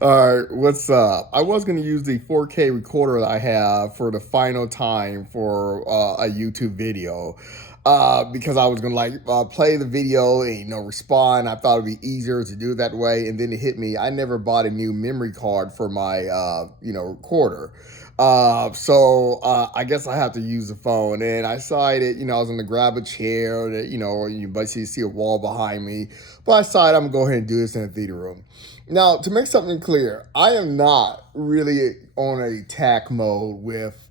All right, what's up? I was going to use the 4K recorder that I have for the final time for a YouTube video because I was going to play the video and respond. I thought it'd be easier to do it that way, and then it hit me. I never bought a new memory card for my recorder. So I guess I have to use the phone, and I decided, I was gonna grab a chair that, you basically see a wall behind me, but I decided I'm gonna go ahead and do this in the theater room. Now, to make something clear, I am not really on attack mode with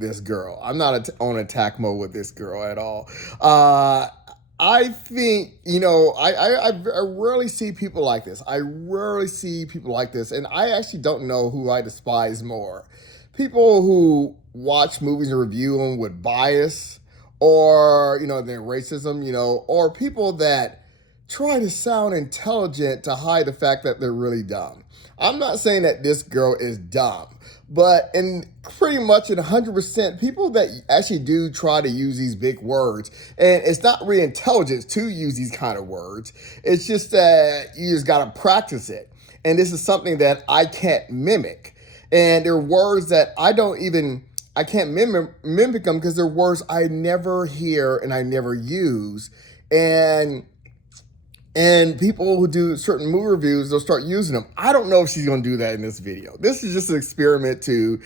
this girl. I'm not on attack mode with this girl at all. I think, I rarely see people like this. I rarely see people like this, and I actually don't know who I despise more. People who watch movies and review them with bias, or, their racism, or people that try to sound intelligent to hide the fact that they're really dumb. I'm not saying that this girl is dumb, but in pretty much in 100%, people that actually do try to use these big words, and it's not really intelligence to use these kind of words. It's just that you just got to practice it. And this is something that I can't mimic. And there are words that I can't mimic them because they're words I never hear and I never use. And people who do certain movie reviews, they'll start using them. I don't know if she's going to do that in this video. This is just an experiment to,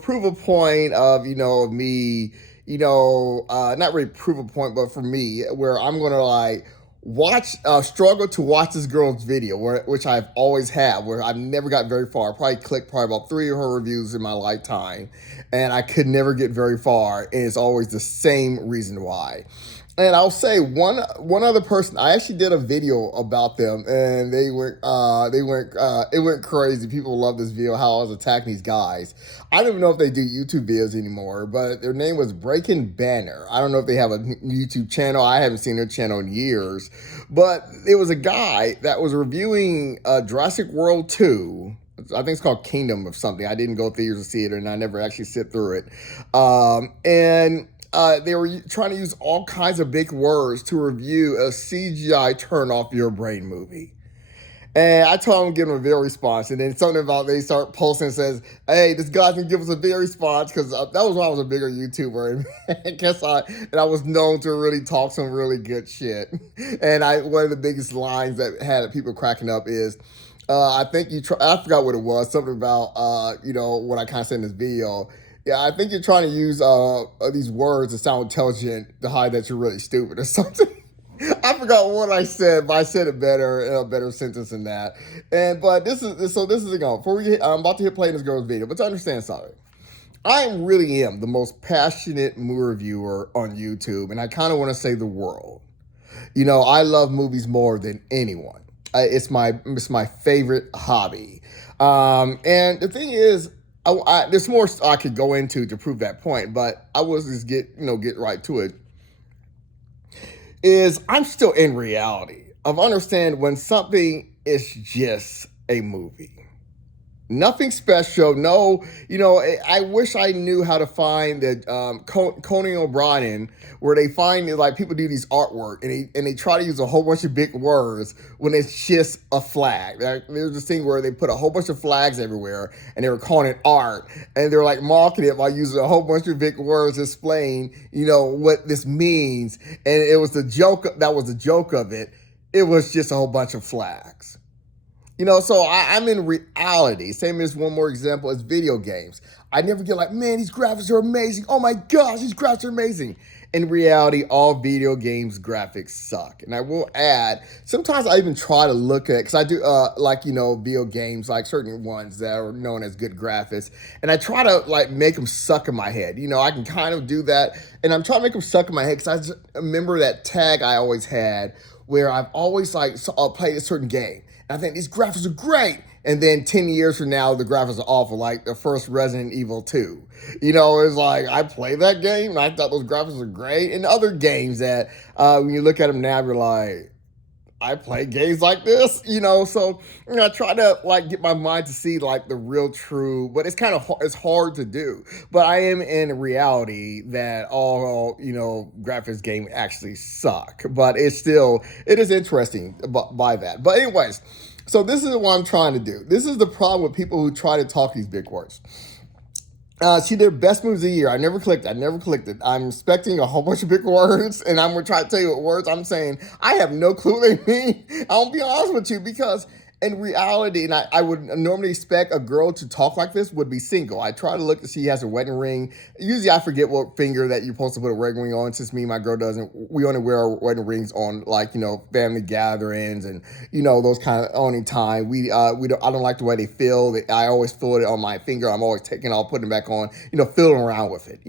prove a point of, me, not really prove a point, but for me, where I'm going to struggle to watch this girl's video, which I've always had, where I've never got very far. I probably clicked about 3 of her reviews in my lifetime, and I could never get very far, and it's always the same reason why. And I'll say one other person. I actually did a video about them, and it went crazy. People love this video. How I was attacking these guys. I don't even know if they do YouTube videos anymore, but their name was Breaking Banner. I don't know if they have a YouTube channel. I haven't seen their channel in years, but it was a guy that was reviewing Jurassic World 2. I think it's called Kingdom of something. I didn't go theaters to see it, and I never actually sit through it. They were trying to use all kinds of big words to review a CGI turn off your brain movie. And I told them to give them a video response, and then something about they start posting and says, "Hey, this guy can give us a video response," because that was when I was a bigger YouTuber, and I was known to really talk some really good shit. And one of the biggest lines that had people cracking up is, I think I forgot what it was, something about what I kind of said in this video. Yeah, I think you're trying to use these words to sound intelligent to hide that you're really stupid or something. I forgot what I said, but I said it better in a better sentence than that. But this is it going. I'm about to hit play in this girl's video, but to understand something, I really am the most passionate movie reviewer on YouTube, and I kind of want to say the world. I love movies more than anyone. It's my favorite hobby. And the thing is, there's more I could go into to prove that point, but I was just get right to it. I'm still in reality of understand when something is just a movie. Nothing special. No, I wish I knew how to find the Conan O'Brien, where they find people do these artwork and they try to use a whole bunch of big words when it's just a flag. There's this thing where they put a whole bunch of flags everywhere and they were calling it art, and they're marketing it by using a whole bunch of big words explain what this means. And it was the joke. That was the joke of it. It was just a whole bunch of flags. So I'm in reality. Same as one more example as video games. I never get man, these graphics are amazing. Oh my gosh, these graphics are amazing. In reality, all video games graphics suck. And I will add, sometimes I even try to look at, because I do video games, certain ones that are known as good graphics. And I try to make them suck in my head. I can kind of do that. And I'm trying to make them suck in my head because I just remember that tag I always had where I've always played a certain game. I think these graphics are great. And then 10 years from now, the graphics are awful, like the first Resident Evil 2. It's I played that game and I thought those graphics were great. And other games that when you look at them now, you're like, I play games like this, So I try to get my mind to see the real true, but it's kind of it's hard to do. But I am in reality that all graphics games actually suck. But it is interesting by that. But anyways, So this is what I'm trying to do. This is the problem with people who try to talk these big words. See, their best moves of the year. I never clicked. I never clicked it. I'm expecting a whole bunch of big words, and I'm gonna try to tell you what words I'm saying. I have no clue what they mean. I'll be honest with you because in reality, and I would normally expect a girl to talk like this would be single. I try to look to see he has a wedding ring. Usually, I forget what finger that you're supposed to put a wedding ring on. Since me and my girl doesn't, we only wear our wedding rings on like family gatherings and those kind of only time. We don't. I don't like the way they feel. I always feel it on my finger. I'm always taking it off, putting it back on. Fiddling around with it.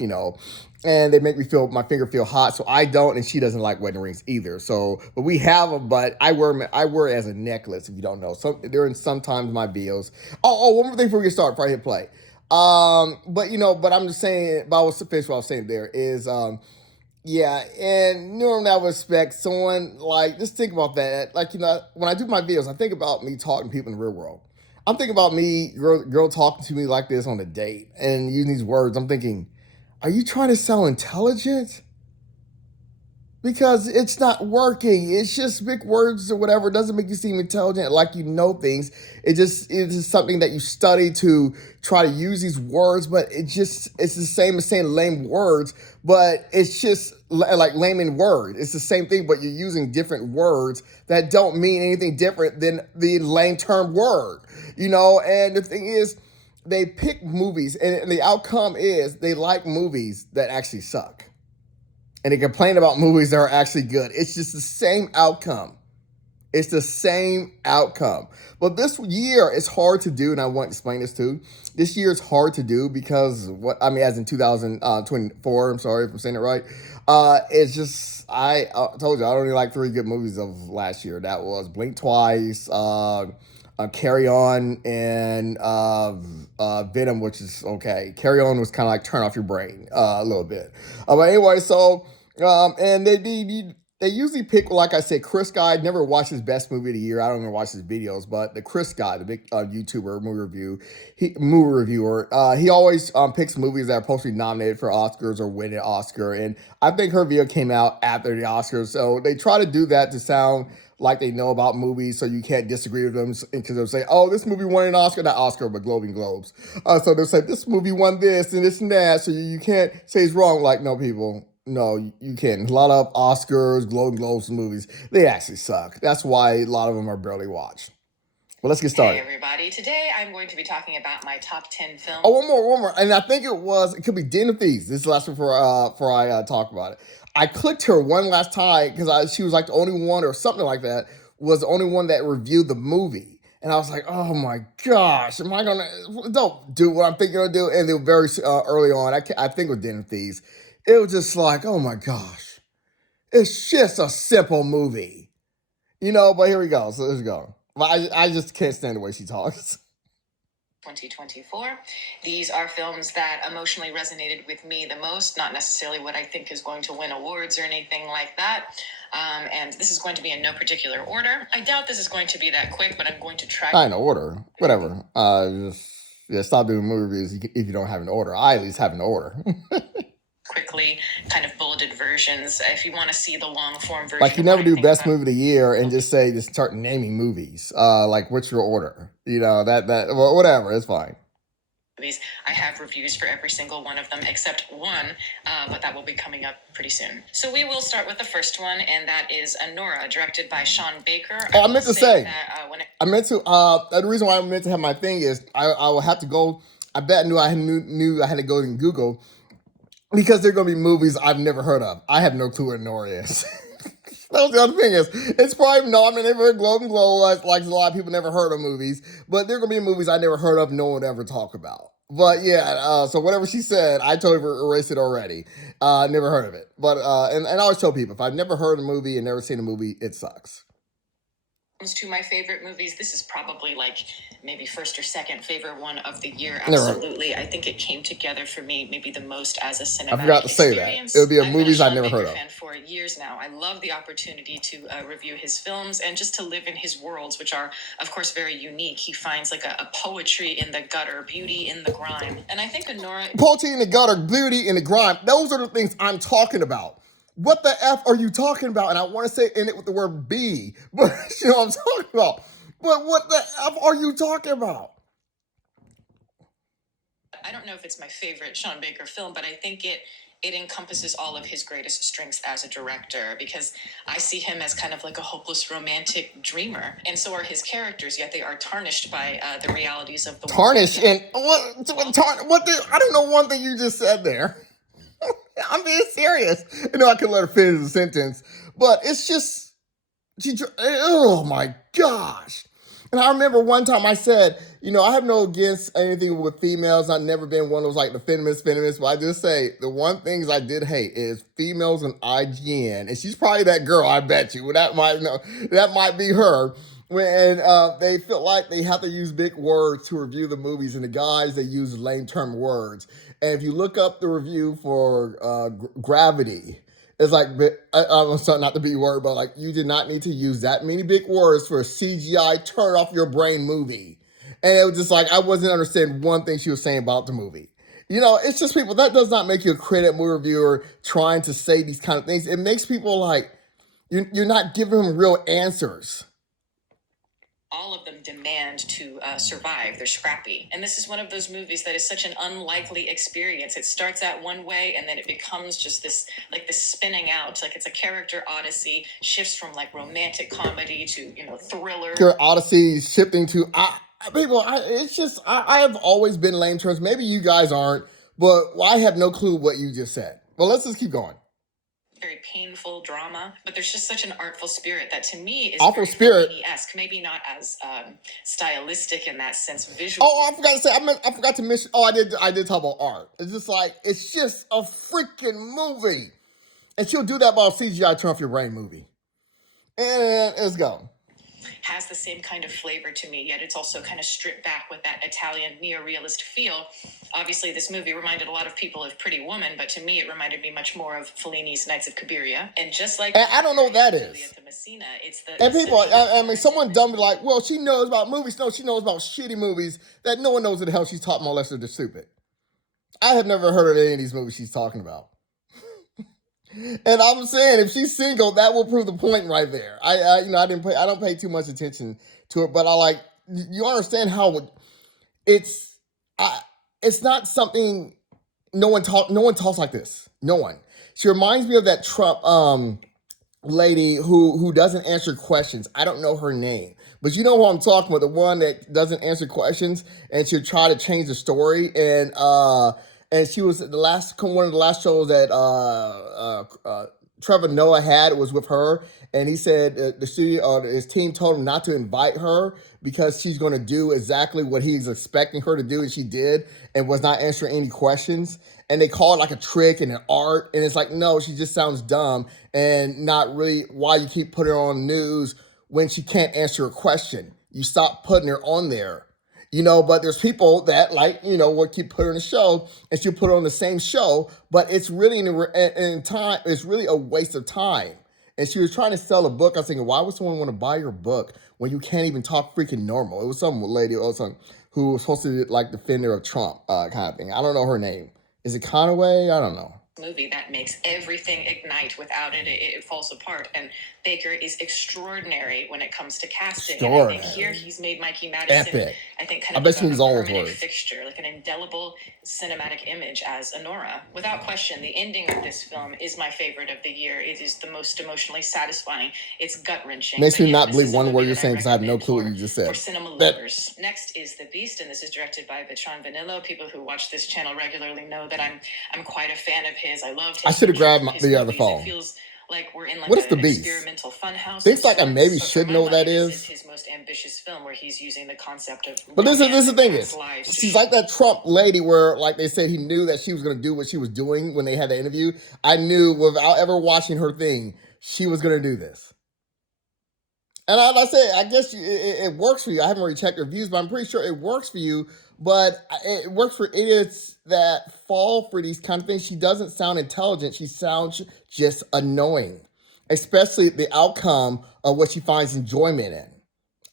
And they make me feel my finger feel hot. So I don't, and she doesn't like wedding rings either. So, but we have them. But I wear it as a necklace. If you don't know, so during sometimes my videos. One more thing before we get started. Before I hit play. But I'm just saying. But I was finished. What I was saying there is yeah, and normally I would expect someone like just think about that. Like when I do my videos, I think about me talking to people in the real world. I'm thinking about me, girl talking to me like this on a date and using these words. I'm thinking, are you trying to sound intelligent? Because it's not working. It's just big words or whatever. It doesn't make you seem intelligent, like you know things. It's just something that you study to try to use these words, but it's the same as saying lame words, but it's just like lame in word. It's the same thing, but you're using different words that don't mean anything different than the lame term word. And the thing is, they pick movies, and the outcome is they like movies that actually suck and they complain about movies that are actually good. It's just the same outcome. It's the same outcome. But this year is hard to do, and I want to explain this too. This year is hard to do because as in 2024, I'm sorry if I'm saying it right. It's just, I told you, I only like 3 good movies of last year. That was Blink Twice, Carry On, and Venom, which is okay. Carry On was kind of like turn off your brain a little bit. But anyway, so and they usually pick, like I said, Chris Guy. Never watched his best movie of the year. I don't even watch his videos, but the Chris Guy, the big YouTuber, movie reviewer, he always picks movies that are supposed to be nominated for Oscars or win an Oscar. And I think her video came out after the Oscars, so they try to do that to sound like they know about movies, so you can't disagree with them because they'll say, "Oh, this movie won an Oscar, not Oscar, but Globe and Globes." So they'll say this movie won this and this and that, so you can't say it's wrong. Like, no, people. No, you can't. A lot of Oscars, Globe and Globes movies, they actually suck. That's why a lot of them are barely watched. Well, let's get started. Hey everybody, today I'm going to be talking about my top 10 films. Oh, one more. And I think it could be Den of Thieves. This is the last one before I talk about it. I clicked her one last time because she was like the only one or something like that, was the only one that reviewed the movie. And I was like, oh my gosh, am I going to, don't do what I'm thinking of do. And they were very early on, I think with Den of Thieves, it was just like, oh my gosh, it's just a simple movie. But here we go. So let's go. I just can't stand the way she talks. 2024. These are films that emotionally resonated with me the most, not necessarily what I think is going to win awards or anything like that. And this is going to be in no particular order. I doubt this is going to be that quick, but I'm going to try. Not in order. Whatever. Just stop doing movie reviews if you don't have an order. I at least have an order. Quickly, kind of bulleted versions. If you want to see the long form version, like you never do best movie of the year and just start naming movies. Like what's your order? Well, whatever. It's fine. I have reviews for every single one of them except one, but that will be coming up pretty soon. So we will start with the first one, and that is Anora, directed by Sean Baker. I meant to say that the reason why I meant to have my thing is I will have to go. I bet I knew I had to go and Google because they're going to be movies I've never heard of. I have no clue what Anora is. That's the other thing is, it's probably, they've heard Globe and Globe, like a lot of people never heard of movies, but there are going to be movies I never heard of, no one ever talk about. But yeah, so whatever she said, I totally erased it already. Never heard of it. But, and I always tell people, if I've never heard a movie and never seen a movie, it sucks. To my favorite movies, this is probably like maybe first or second favorite one of the year. Absolutely. I think it came together for me maybe the most as a cinematic I forgot to say that. It would be a movies I've never heard of. Fan for years now. I love the opportunity to review his films and just to live in his worlds, which are, of course, very unique. He finds like a poetry in the gutter, beauty in the grime. And I think Anora... Poetry in the gutter, beauty in the grime. Those are the things I'm talking about. What the F are you talking about? And I want to say in it with the word B, but you know what I'm talking about. But what the F are you talking about? I don't know if it's my favorite Sean Baker film, but I think it encompasses all of his greatest strengths as a director, because I see him as kind of like a hopeless romantic dreamer, and so are his characters. Yet they are tarnished by the realities of the Tarnish world. and I don't know one thing you just said there. I'm being serious. I could let her finish the sentence, but it's just oh my gosh. And I remember one time I said, I have no against anything with females. I've never been one of those like the feminist, but I just say the one things I did hate is females and IGN. And she's probably that girl, I bet you. Well, that might be her. When they feel like they have to use big words to review the movies, and the guys, they use lame term words. And if you look up the review for Gravity, it's like, I'm sorry not to be word, but like, you did not need to use that many big words for a CGI turn off your brain movie. And it was just like, I wasn't understanding one thing she was saying about the movie. It's just people, that does not make you a critic, movie reviewer trying to say these kind of things. It makes people like, you're not giving them real answers. All of them demand to survive. They're scrappy. And this is one of those movies that is such an unlikely experience. It starts out one way and then it becomes just this spinning out. Like it's a character odyssey, shifts from like romantic comedy to, thriller. Your odyssey shifting to, I have always been lame terms. Maybe you guys aren't, but I have no clue what you just said. Well, let's just keep going. Very painful drama, but there's just such an artful spirit that to me is awful very spirit Fellini-esque. Maybe not as stylistic in that sense visually. Oh, I forgot to say. I forgot to mention. Oh, I did talk about art. It's just like it's just a freaking movie, and she'll do that about CGI turn off your brain movie. And let's go. Has the same kind of flavor to me, yet it's also kind of stripped back with that Italian neorealist feel. Obviously, this movie reminded a lot of people of Pretty Woman, but to me, it reminded me much more of Fellini's Nights of Cabiria. And just like I don't know what that is. Messina, it's the and people, I mean, someone dumb be like, well, she knows about movies. No, she knows about shitty movies that no one knows what the hell she's talking about unless they're stupid. I have never heard of any of these movies she's talking about. And I'm saying, if she's single, that will prove the point right there. I don't pay too much attention to it, but you understand how it's not something no one talks like this. No one. She reminds me of that Trump lady who doesn't answer questions. I don't know her name, but you know who I'm talking about, the one that doesn't answer questions, and she'll try to change the story. And she was one of the last shows that Trevor Noah had was with her, and he said the studio, his team told him not to invite her because she's going to do exactly what he's expecting her to do, and she did, and was not answering any questions. And they call it like a trick and an art, and it's like, no, she just sounds dumb, and not really why you keep putting her on news when she can't answer a question. You stop putting her on there. But there's people that will keep putting her on the show, and she'll put her on the same show, but it's really in time, it's really a waste of time. And she was trying to sell a book. I was thinking, why would someone want to buy your book when you can't even talk freaking normal? It was some lady or something who was supposed to be like defender of Trump kind of thing. I don't know her name. Is it Conaway? I don't know. Movie that makes everything ignite. Without it falls apart. And Baker is extraordinary when it comes to casting. And I think here he's made Mikey Madison, epic. I think, kind of a permanent words. fixture, like an indelible cinematic image as Honora. Without question, the ending of this film is my favorite of the year. It is the most emotionally satisfying. It's gut-wrenching. Makes me not believe one word you're saying because I have no clue what you just said. For cinema lovers. Next is The Beast, and this is directed by Vichon Vanillo. People who watch this channel regularly know that I'm quite a fan of his. I loved his. I should have grabbed the other phone. It feels like we're in what is The Beast? Experimental funhouse. Thinks like I maybe should know what that is. This is his most ambitious film, where he's using the concept of. But this is the thing is, she's like that Trump lady where, like they said, he knew that she was going to do what she was doing when they had the interview. I knew without ever watching her thing, she was going to do this. And I say, I guess it works for you. I haven't really checked her views, but I'm pretty sure it works for you. But it works for idiots that fall for these kind of things. She doesn't sound intelligent. She sounds just annoying, especially the outcome of what she finds enjoyment in.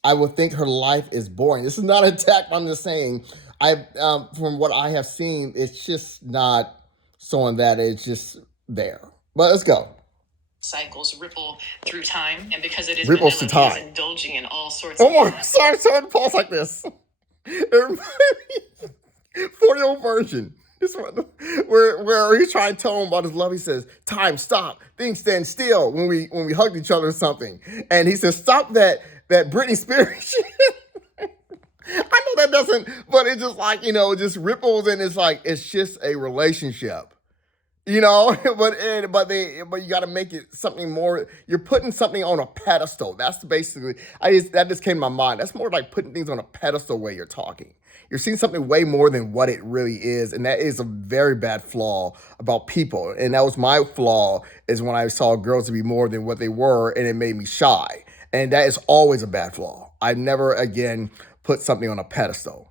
I would think her life is boring. This is not an attack. I'm just saying, from what I have seen, it's just not someone that is just there. But let's go. cycles ripple through time, and because it is Ripples to vanilla, he is time. indulging in all sorts Oh of my, sorry, to pause like this. 40-year-old version. This one, where he's trying to tell him about his love. He says, "Time, stop, things stand still." When we hugged each other or something, and he says, "Stop that Britney Spears shit." I know that doesn't, but it's just like, it just ripples, and it's like it's just a relationship. But you got to make it something more. You're putting something on a pedestal. That's basically that just came to my mind. That's more like putting things on a pedestal way you're talking. You're seeing something way more than what it really is, and that is a very bad flaw about people. And that was my flaw, is when I saw girls to be more than what they were, and it made me shy. And that is always a bad flaw. I never again put something on a pedestal.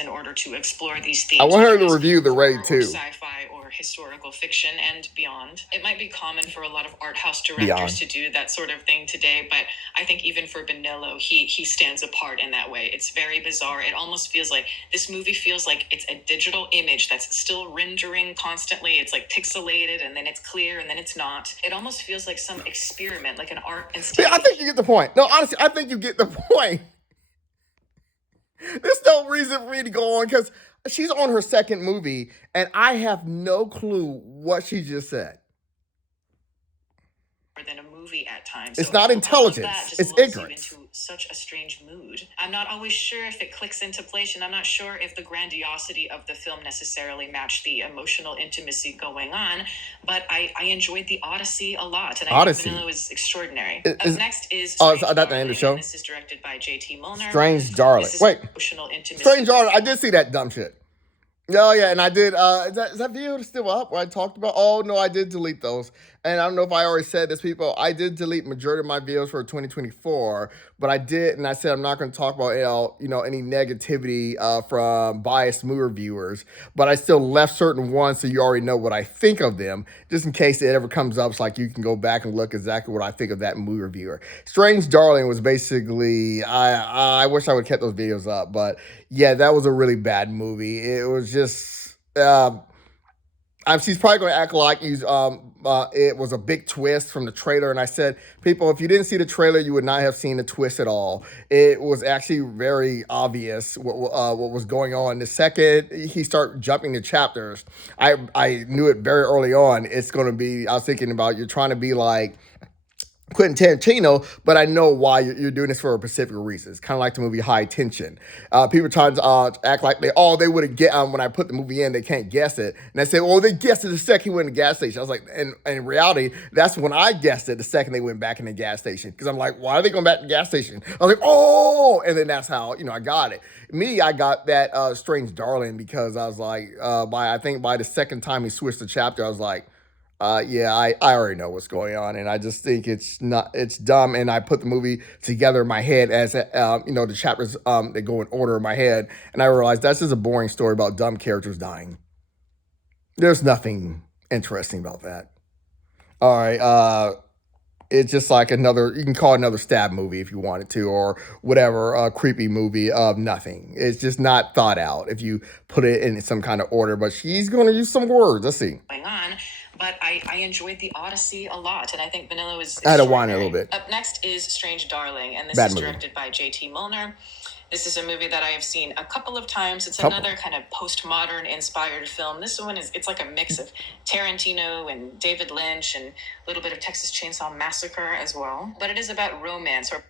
In order to explore these I themes, want her whether to it's review The horror Raid or too. sci-fi or historical fiction and beyond. It might be common for a lot of art house directors Beyond. to do that sort of thing today, but I think even for Benillo, he stands apart in that way. It's very bizarre. It almost feels like this movie feels like it's a digital image that's still rendering constantly. It's like pixelated, and then it's clear, and then it's not. It almost feels like some experiment, like an art installation. I think you get the point. No, honestly, I think you get the point. There's no reason for me to go on, because she's on her second movie, and I have no clue what she just said. Than a movie at times. It's not intelligence. It's ignorance. Into such a strange mood. I'm not always sure if it clicks into place, and I'm not sure if the grandiosity of the film necessarily matched the emotional intimacy going on, but I enjoyed the Odyssey a lot, and I think Vanilla was extraordinary. Up next is Strange Darling, the end of the show? This is directed by J.T. Milner. Strange Darling. Wait. Emotional intimacy. Strange Darling. I did see that dumb shit. Oh, yeah, and I did, is that video still up where I talked about? Oh, no, I did delete those. And I don't know if I already said this, people. I did delete majority of my videos for 2024, but I did, and I said I'm not going to talk about, any negativity from biased movie reviewers, but I still left certain ones so you already know what I think of them, just in case it ever comes up. It's like you can go back and look exactly what I think of that movie reviewer. Strange Darling was basically, I wish I would have kept those videos up, but yeah, that was a really bad movie. It was just, she's probably going to act like it was a big twist from the trailer. And I said, people, if you didn't see the trailer, you would not have seen the twist at all. It was actually very obvious what was going on. The second he started jumping the chapters, I knew it very early on. It's going to be, I was thinking about, you're trying to be like Quentin Tarantino, but I know why you're doing this for a specific reason. It's kind of like the movie High Tension. People trying to act like they wouldn't get when I put the movie in, they can't guess it. And I say, well, they guessed it the second he went in the gas station. I was like, and in reality, that's when I guessed it the second they went back in the gas station. Because I'm like, why are they going back to the gas station? I was like, oh, and then that's how, I got it. I got that Strange Darling because I was like, by the second time he switched the chapter, I was like, yeah, I already know what's going on, and I just think it's dumb. And I put the movie together in my head as the chapters that go in order in my head, and I realized that's just a boring story about dumb characters dying. There's nothing interesting about that. All right, it's just like you can call it another stab movie if you wanted to, or whatever, creepy movie of nothing. It's just not thought out if you put it in some kind of order. But she's going to use some words. Let's see. Going on. But I enjoyed the Odyssey a lot, and I think Vanilla was. I had to whine a little bit. Up next is Strange Darling, and this is directed by J.T. Milner. This is a movie that I have seen a couple of times. It's another kind of postmodern inspired film. This one it's like a mix of Tarantino and David Lynch and a little bit of Texas Chainsaw Massacre as well. But it is about romance or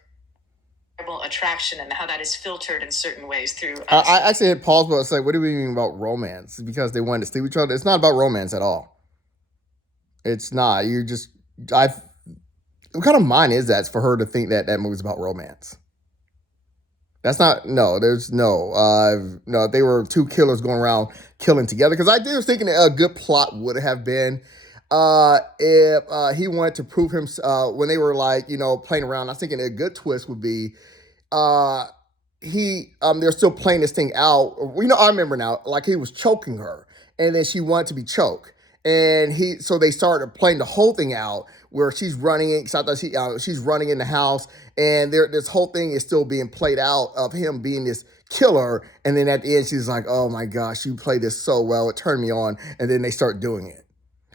attraction and how that is filtered in certain ways through. I actually hit pause, but it's like, what do we mean about romance? Because they wanted to sleep with each other. It's not about romance at all. It's not. What kind of mind is that for her to think that movie's about romance? That's not, no, there's no, if they were two killers going around killing together, because I was thinking a good plot would have been if he wanted to prove him, when they were like, playing around, I was thinking a good twist would be they're still playing this thing out. I remember now, like he was choking her, and then she wanted to be choked. And so they started playing the whole thing out where she's running in, she's running in the house, and this whole thing is still being played out of him being this killer. And then at the end, she's like, oh my gosh, you played this so well. It turned me on. And then they start doing it.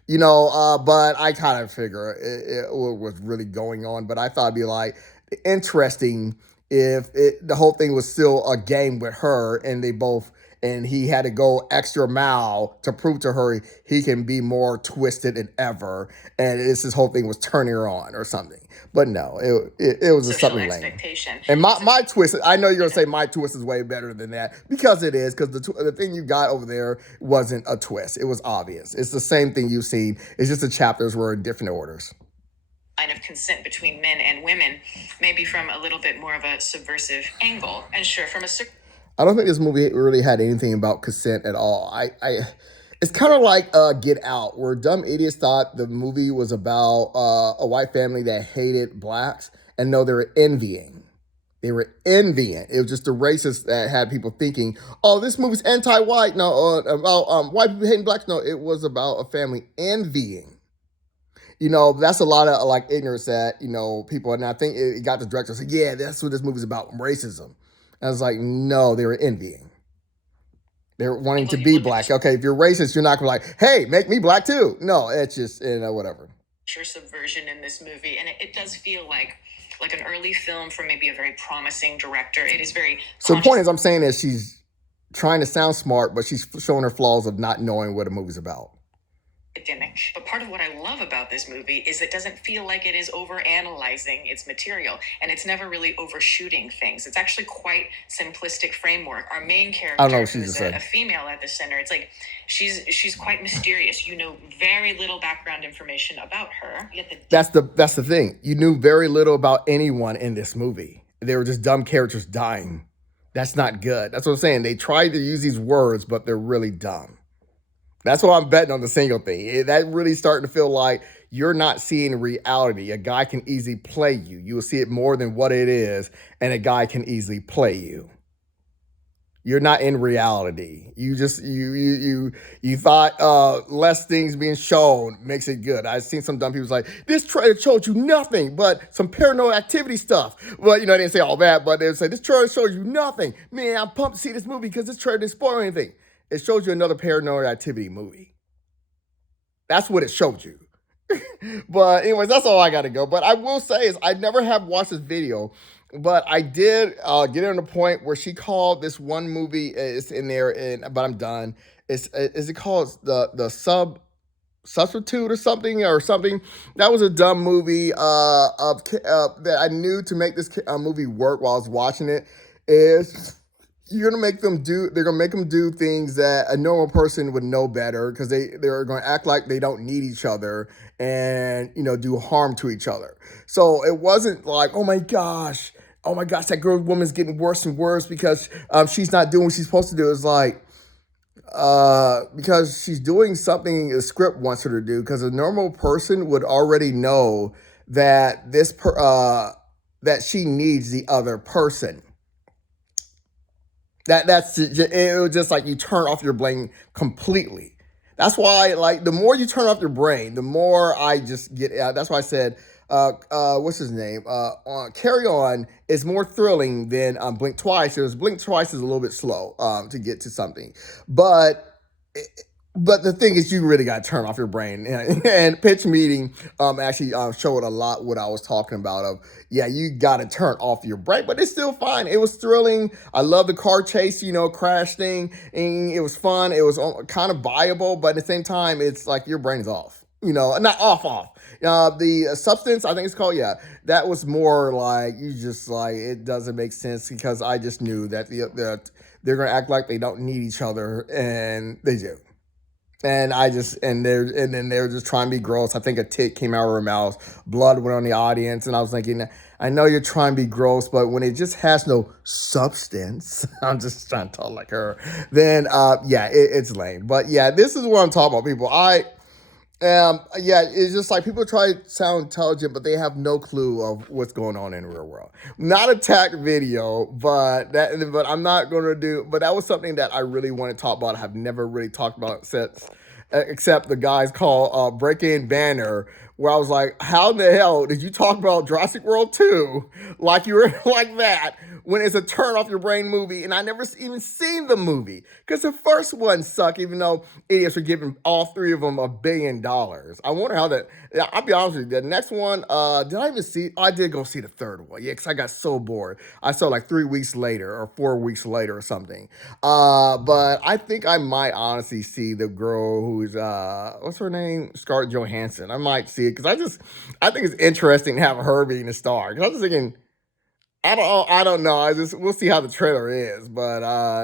But I kind of figure it was really going on. But I thought it'd be like interesting if the whole thing was still a game with her, and he had to go extra mile to prove to her he can be more twisted than ever, and this whole thing was turning her on or something. But no, it was just Social something lame. expectation. And my twist, I know you're gonna say my twist is way better than that because it is. Because the thing you got over there wasn't a twist; it was obvious. It's the same thing you've seen. It's just the chapters were in different orders. Line of consent between men and women, maybe from a little bit more of a subversive angle, and sure, from a I don't think this movie really had anything about consent at all. It's kind of like Get Out, where dumb idiots thought the movie was about a white family that hated blacks, and no, they were envying. They were envying. It was just the racists that had people thinking, "Oh, this movie's anti-white." No, about white people hating blacks. No, it was about a family envying. That's a lot of like ignorance that people. And I think it got the director to say, "Yeah, that's what this movie's about, racism." I was like, "No, they were envying. They were wanting to be black." Okay, if you're racist, you're not gonna be like, "Hey, make me black too." No, it's just whatever. Subversion in this movie, and it does feel like an early film from maybe a very promising director. It is very. So the point is, I'm saying that she's trying to sound smart, but she's showing her flaws of not knowing what a movie's about. Academic. But part of what I love about this movie is it doesn't feel like it is over-analyzing its material, and it's never really overshooting things. It's actually quite simplistic framework. Our main character, I don't know what she's a female at the center, it's like she's quite mysterious. You know very little background information about her. Yet that's the thing. You knew very little about anyone in this movie. They were just dumb characters dying. That's not good. That's what I'm saying. They tried to use these words, but they're really dumb. That's why I'm betting on the single thing. That really starting to feel like you're not seeing reality. A guy can easily play you. You will see it more than what it is, and a guy can easily play you. You're not in reality. You just you thought less things being shown makes it good. I've seen some dumb people like this trailer showed you nothing but some paranormal activity stuff. Well, they didn't say all that, but they would say this trailer showed you nothing. Man, I'm pumped to see this movie because this trailer didn't spoil anything. It showed you another Paranormal Activity movie. That's what it showed you. But anyways, that's all I got to go. But I will say is I never have watched this video, but I did get on the point where she called this one movie. It's in there, but I'm done. Is it called the substitute or something? That was a dumb movie that I knew to make this movie work while I was watching it. They're gonna make them do things that a normal person would know better because they're gonna act like they don't need each other and do harm to each other. So it wasn't like, oh my gosh, that woman's getting worse and worse because she's not doing what she's supposed to do. It's like because she's doing something the script wants her to do, because a normal person would already know that that she needs the other person. That's it was just like you turn off your brain completely. That's why, like, the more you turn off your brain, the more I just get. That's why I said, what's his name? Carry On is more thrilling than Blink Twice. Because Blink Twice is a little bit slow to get to something, but. But the thing is, you really got to turn off your brain. And Pitch Meeting actually showed a lot what I was talking about of, yeah, you got to turn off your brain, but it's still fine. It was thrilling. I love the car chase, crash thing. And it was fun. It was kind of viable, but at the same time, it's like your brain's off. Not off. The Substance, I think it's called, yeah, that was more like, you just like, it doesn't make sense because I just knew that they're going to act like they don't need each other, and they do. And then they're just trying to be gross. I think a tit came out of her mouth. Blood went on the audience. And I was thinking, I know you're trying to be gross, but when it just has no substance, I'm just trying to talk like her, then, it's lame. But yeah, this is what I'm talking about, people. It's just like people try to sound intelligent, but they have no clue of what's going on in the real world. Not a tech video, but I'm not going to do. But that was something that I really want to talk about. I have never really talked about since, except the guys call Breaking Banner, where I was like, how in the hell did you talk about Jurassic World 2 like you were like that when it's a turn off your brain movie and I never even seen the movie? Because the first one sucked, even though idiots were giving all three of them $1 billion. I wonder how that. Yeah, I'll be honest with you. The next one, did I even see? Oh, I did go see the third one. Yeah, because I got so bored. I saw like 3 weeks later or 4 weeks later or something. But I think I might honestly see the girl who's what's her name? Scarlett Johansson. I might see it because I think it's interesting to have her being a star. Because I was thinking, I don't know. I just we'll see how the trailer is, but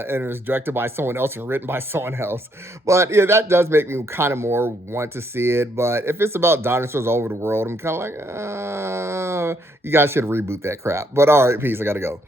and it was directed by someone else and written by someone else. But yeah, that does make me kind of more want to see it. But if it's about dinosaurs all over the world, I'm kind of like, you guys should reboot that crap. But all right, peace. I gotta go.